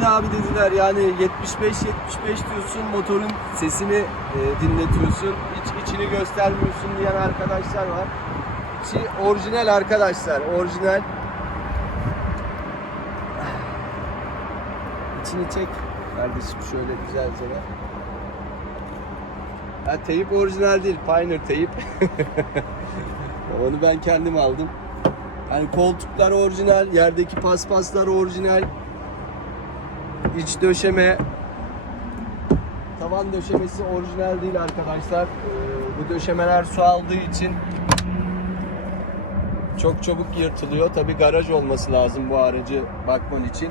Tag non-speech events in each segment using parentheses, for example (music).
ne abi dediler yani 75-75 diyorsun motorun sesini e, dinletiyorsun hiç içini göstermiyorsun diyen arkadaşlar var. İçi orijinal arkadaşlar orijinal. (sighs) İçini çek kardeşim şöyle güzelce. Ha, teyip orijinal değil Pioneer teyip. (laughs) Onu ben kendim aldım. Yani koltuklar orijinal, yerdeki paspaslar orijinal. İç döşeme, tavan döşemesi orijinal değil arkadaşlar. Ee, bu döşemeler su aldığı için çok çabuk yırtılıyor. Tabi garaj olması lazım bu aracı bakman için.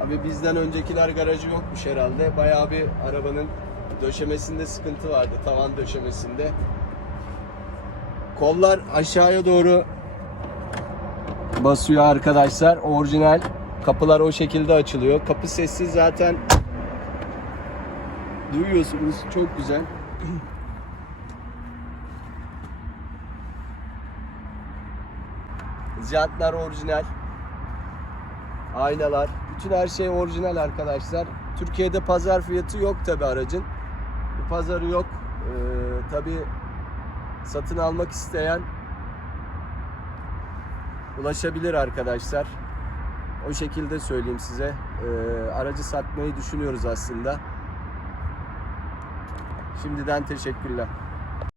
Tabi bizden öncekiler garajı yokmuş herhalde. Bayağı bir arabanın döşemesinde sıkıntı vardı. Tavan döşemesinde. Kollar aşağıya doğru basıyor arkadaşlar. Orijinal. Kapılar o şekilde açılıyor. Kapı sessiz zaten duyuyorsunuz. Çok güzel. (clears throat) Jantlar orijinal. Aynalar. Bütün her şey orijinal arkadaşlar. Türkiye'de pazar fiyatı yok tabi aracın. Bir pazarı yok. Ee, tabi satın almak isteyen ulaşabilir arkadaşlar. O şekilde söyleyeyim size. Ee, aracı satmayı düşünüyoruz aslında. Şimdiden teşekkürler.